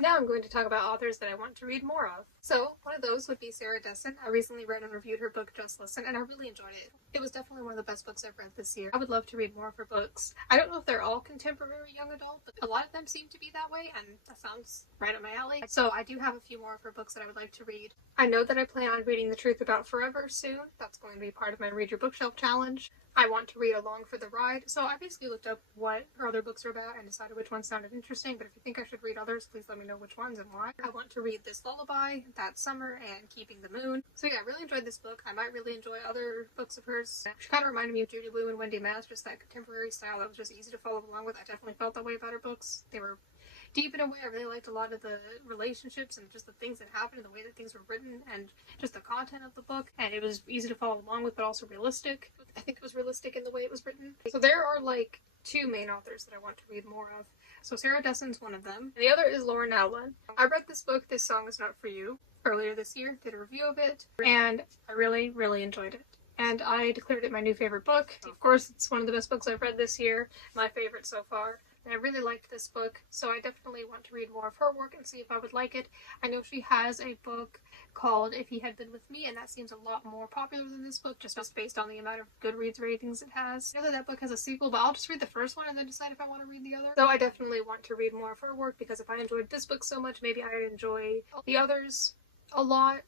Now I'm going to talk about authors that I want to read more of. So one of those would be Sarah Dessen. I recently read and reviewed her book Just Listen, and I really enjoyed it. It was definitely one of the best books I've read this year. I would love to read more of her books. I don't know if they're all contemporary young adult, but a lot of them seem to be that way, and that sounds right up my alley. So I do have a few more of her books that I would like to read. I know that I plan on reading The Truth About Forever soon. That's going to be part of my Read Your Bookshelf challenge. I want to read along for the ride, so I basically looked up what her other books are about and decided which ones sounded interesting, but if you think I should read others, please let me know which ones and why. I want to read This Lullaby, That Summer, and Keeping the Moon. So yeah, I really enjoyed this book. I might really enjoy other books of hers. She kind of reminded me of Judy Blume and Wendy Mass, just that contemporary style that was just easy to follow along with. I definitely felt that way about her books. They were deep in a way. I really liked a lot of the relationships and just the things that happened and the way that things were written and just the content of the book. And it was easy to follow along with, but also realistic. I think it was realistic in the way it was written. So there are like two main authors that I want to read more of. So Sarah Dessen's one of them. And the other is Lauren Nowlin. I read this book, This Song Is Not For You, earlier this year, did a review of it, and I really, really enjoyed it. And I declared it my new favorite book. Of course, it's one of the best books I've read this year, my favorite so far. And I really liked this book, so I definitely want to read more of her work and see if I would like it. I know she has a book called If He Had Been With Me, and that seems a lot more popular than this book, just based on the amount of Goodreads ratings it has. I know that book has a sequel, but I'll just read the first one and then decide if I want to read the other. So I definitely want to read more of her work, because if I enjoyed this book so much, maybe I'd enjoy the others a lot.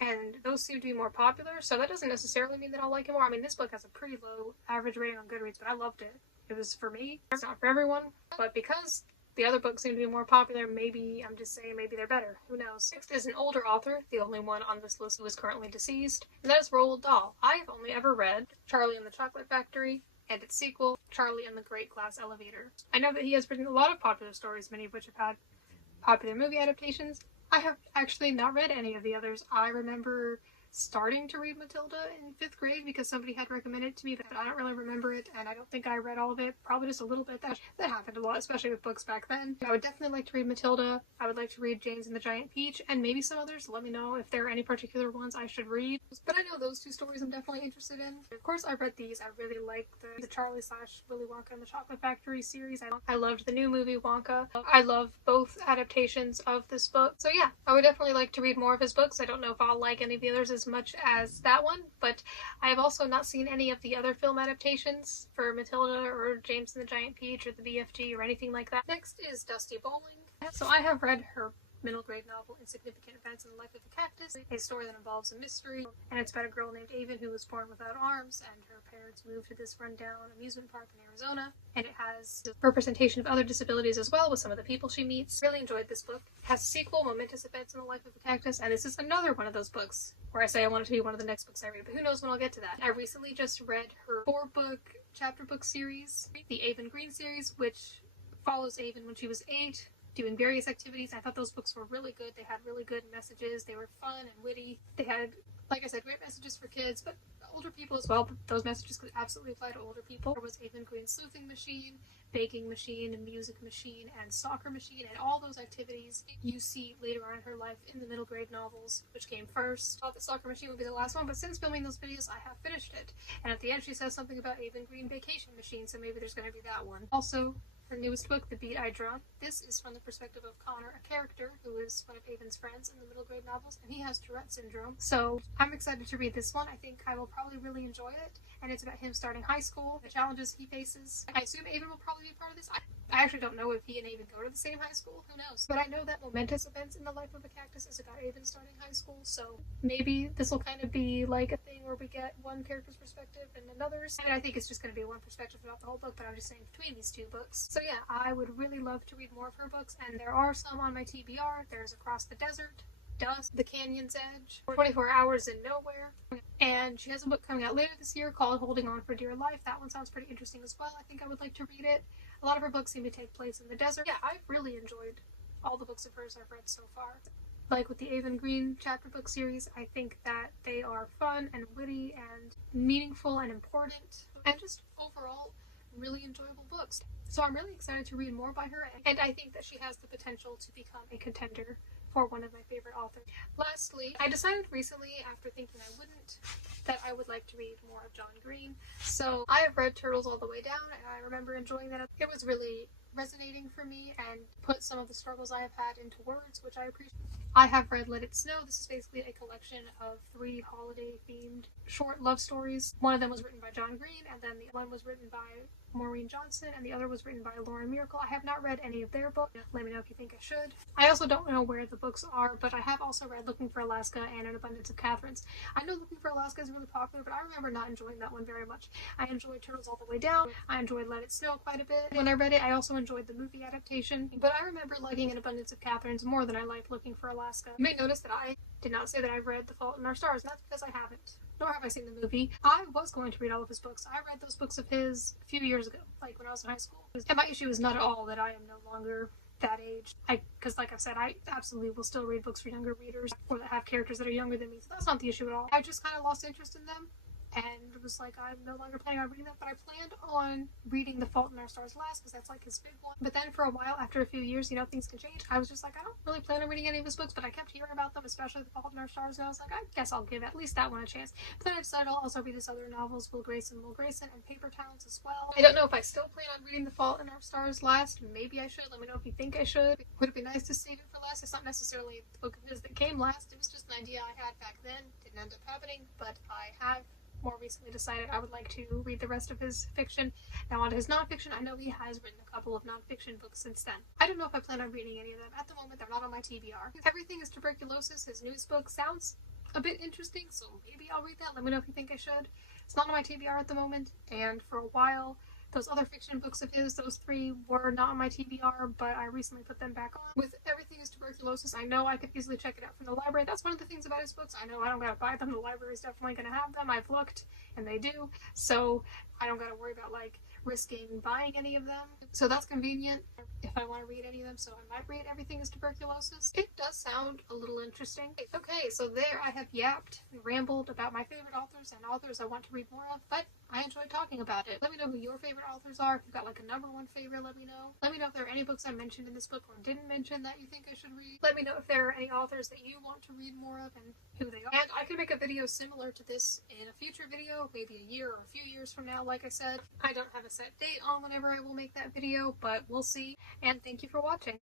And those seem to be more popular, so that doesn't necessarily mean that I'll like it more. I mean, this book has a pretty low average rating on Goodreads, but I loved it. It was for me. It's not for everyone, but because the other books seem to be more popular, maybe I'm just saying maybe they're better. Who knows? Next is an older author, the only one on this list who is currently deceased, and that is Roald Dahl. I have only ever read Charlie and the Chocolate Factory and its sequel, Charlie and the Great Glass Elevator. I know that he has written a lot of popular stories, many of which have had popular movie adaptations. I have actually not read any of the others. I remember starting to read Matilda in 5th grade because somebody had recommended it to me, but I don't really remember it, and I don't think I read all of it. Probably just a little bit. That happened a lot, especially with books back then. I would definitely like to read Matilda. I would like to read James and the Giant Peach, and maybe some others. Let me know if there are any particular ones I should read. But I know those two stories I'm definitely interested in. Of course, I read these. I really liked the Charlie / Willy Wonka and the Chocolate Factory series. I loved the new movie Wonka. I love both adaptations of this book. So yeah, I would definitely like to read more of his books. I don't know if I'll like any of the others as much as that one, but I have also not seen any of the other film adaptations for Matilda or James and the Giant Peach or the BFG or anything like that. Next is Dusty Bowling. So I have read her middle grade novel Insignificant Events in the Life of a Cactus, a story that involves a mystery, and it's about a girl named Avon who was born without arms, and her parents moved to this rundown amusement park in Arizona, and it has representation of other disabilities as well with some of the people she meets. Really enjoyed this book. It has a sequel, Momentous Events in the Life of a Cactus, and this is another one of those books where I say I want it to be one of the next books I read, but who knows when I'll get to that. I recently just read her 4-book chapter book series, the Avon Green series, which follows Avon when she was 8, doing various activities. I thought those books were really good. They had really good messages. They were fun and witty. They had, like I said, great messages for kids, but older people as well. But those messages could absolutely apply to older people. There was Avon Green's sleuthing machine, baking machine, music machine, and soccer machine, and all those activities you see later on in her life in the middle grade novels, which came first. I thought the soccer machine would be the last one, but since filming those videos, I have finished it. And at the end, she says something about Avon Green vacation machine, so maybe there's going to be that one. Also, her newest book, The Beat I Draw. This is from the perspective of Connor, a character who is one of Avon's friends in the middle grade novels, and he has Tourette syndrome. So I'm excited to read this one. I think I will probably really enjoy it, and it's about him starting high school, the challenges he faces. I assume Avon will probably be part of this. I actually don't know if he and Avon go to the same high school. Who knows? But I know that Momentous Events in the Life of a Cactus is about Avon starting high school, so maybe this will kind of be like a thing where we get one character's perspective and another's. I mean, I think it's just going to be one perspective throughout the whole book, but I'm just saying between these two books. So yeah, I would really love to read more of her books, and there are some on my TBR. There's Across the Desert, Dust, The Canyon's Edge, 24 Hours in Nowhere, and she has a book coming out later this year called Holding On for Dear Life. That one sounds pretty interesting as well. I think I would like to read it. A lot of her books seem to take place in the desert. Yeah, I've really enjoyed all the books of hers I've read so far. Like with the Avon Green chapter book series, I think that they are fun and witty and meaningful and important, and just overall really enjoyable books. So I'm really excited to read more by her, and I think that she has the potential to become a contender for one of my favorite authors. Lastly, I decided recently, after thinking I wouldn't, that I would like to read more of John Green. So I have read Turtles All the Way Down, and I remember enjoying that. It was really resonating for me and put some of the struggles I have had into words, which I appreciate. I have read Let It Snow. This is basically a collection of 3 holiday-themed short love stories. One of them was written by John Green, and then the one was written by Maureen Johnson, and the other was written by Lauren Miracle. I have not read any of their books. Let me know if you think I should. I also don't know where the books are, but I have also read Looking for Alaska and An Abundance of Catherines. I know Looking for Alaska is really popular, but I remember not enjoying that one very much. I enjoyed Turtles All the Way Down. I enjoyed Let It Snow quite a bit. When I read it, I also enjoyed the movie adaptation, but I remember liking An Abundance of Catherines more than I liked Looking for Alaska. You may notice that I did not say that I've read The Fault in Our Stars, and that's because I haven't. Nor have I seen the movie. I was going to read all of his books. I read those books of his a few years ago, like when I was in high school. And my issue is not at all that I am no longer that age. Because like I've said, I absolutely will still read books for younger readers or that have characters that are younger than me. So that's not the issue at all. I just kind of lost interest in them and was like, I'm no longer planning on reading that, but I planned on reading The Fault in Our Stars last because that's like his big one. But then for a while, after a few years, you know, things can change. I was just like, I don't really plan on reading any of his books, but I kept hearing about them, especially The Fault in Our Stars, and I was like, I guess I'll give at least that one a chance. But then I decided I'll also read his other novels, Will Grayson, and Paper Towns as well. I don't know if I still plan on reading The Fault in Our Stars last. Maybe I should. Let me know if you think I should. Would it be nice to save it for last? It's not necessarily the book of his that came last. It was just an idea I had back then. Didn't end up happening, but I have more recently decided I would like to read the rest of his fiction. Now on to his nonfiction, I know he has written a couple of nonfiction books since then. I don't know if I plan on reading any of them. At the moment, they're not on my TBR. Everything is Tuberculosis, his newest book, sounds a bit interesting, so maybe I'll read that. Let me know if you think I should. It's not on my TBR at the moment, and for a while, those other fiction books of his, those 3 were not on my TBR, but I recently put them back on. With Everything is Tuberculosis, I know I could easily check it out from the library. That's one of the things about his books. I know I don't gotta buy them. The library's definitely gonna have them. I've looked, and they do. So I don't gotta worry about, like, risking buying any of them. So that's convenient if I want to read any of them, so I might read Everything is Tuberculosis. It does sound a little interesting. Okay, so there I have yapped and rambled about my favorite authors and authors I want to read more of, but I enjoyed talking about it. Let me know who your favorite authors are. If you've got like a number 1 favorite, let me know. Let me know if there are any books I mentioned in this book or didn't mention that you think I should read. Let me know if there are any authors that you want to read more of and who they are. And I can make a video similar to this in a future video, maybe a year or a few years from now, like I said. I don't have a set date on whenever I will make that video, but we'll see. And thank you for watching.